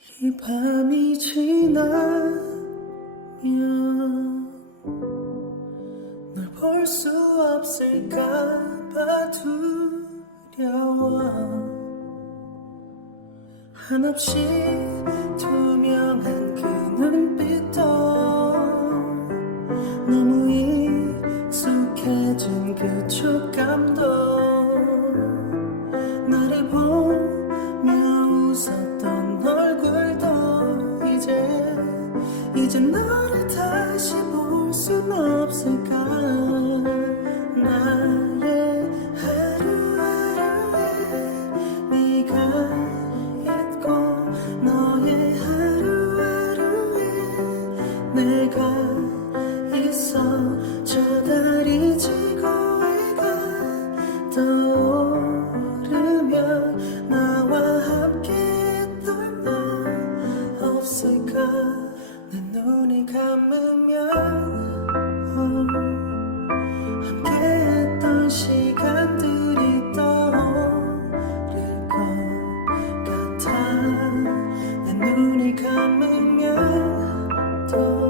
이 밤이 지나면 널 볼 수 없을까봐 두려워. 한없이 투명한 그 눈빛도 너무 익숙해진 그 촉감도 나를 보며 웃었던 얼굴도 이제 너를 다시 볼 순 없을까. 나의 하루하루에 네가 있고 너의 하루하루에 내가 있어. 저 달이 지고 해가 떠오르며 나와 함께 있던 날 없을까. 내 눈을 감으면 함께했던 시간들이 떠오를 것 같아. 내 눈을 감으면 또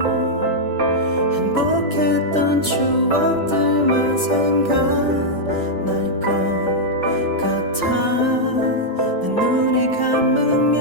행복했던 추억들만 생각날 것 같아. 내 눈을 감으면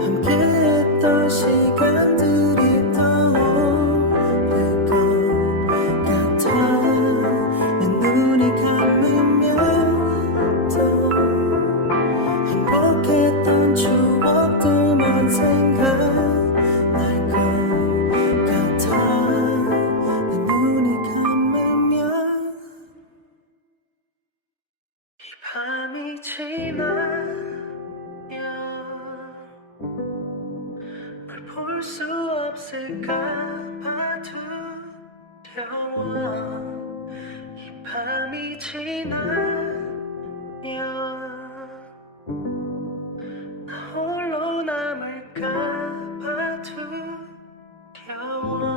함께했던 시간들이 떠오를 것 같아. 내 눈을 감으면 또 행복했던 추억들만 생각날 것 같아. 내 눈을 감으면 이 밤이 지나면 널 볼 수 없을까봐 두려워. 이 밤이 지나면 나 홀로 남을까봐 두려워.